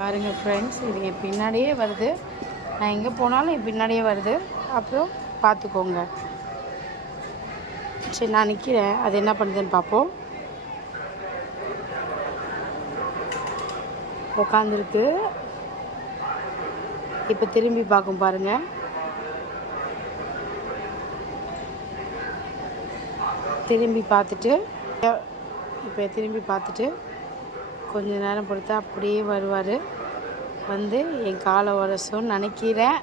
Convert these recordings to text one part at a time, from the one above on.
பாருங்கள் ஃப்ரெண்ட்ஸ், இது என் பின்னாடியே வருது. நான் எங்கே போனாலும் என் பின்னாடியே வருது. அப்புறம் பார்த்துக்கோங்க. சரி, நான் நிற்கிறேன். அது என்ன பண்ணுதுன்னு பார்ப்போம். உட்காந்துருக்கு. இப்போ திரும்பி பார்க்கும் பாருங்கள். திரும்பி பார்த்துட்டு கொஞ்ச நேரம் பொறுத்து அப்படியே வருவார். வந்து என் காலை உரசும்னு நினைக்கிறேன்.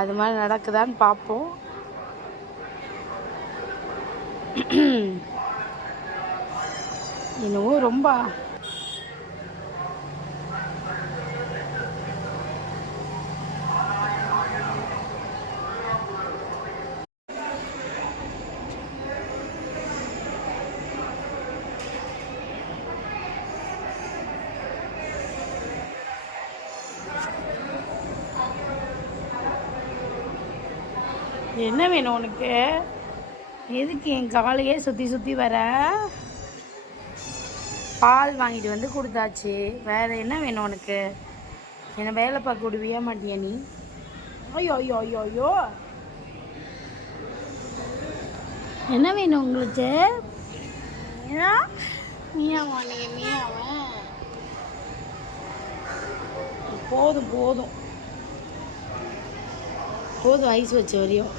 அது மாதிரி நடக்குதான்னு பார்ப்போம். இன்னும் ரொம்ப என்ன வேணும் உனக்கு? எதுக்கு என் காலையே சுற்றி சுற்றி வர? பால் வாங்கிட்டு வந்து கொடுத்தாச்சு. வேறு என்ன வேணும் உனக்கு? என்னை வேலை பார்க்க விடுவியா மாட்டியா நீ? ஐயோ ஐயோ ஐயோ ஐயோ, என்ன வேணும் உங்களுக்கு? மீயாவா நீங்கள்? மீயாவன் போதும் போதும் போதும், ஐஸ் வச்ச வரையும்.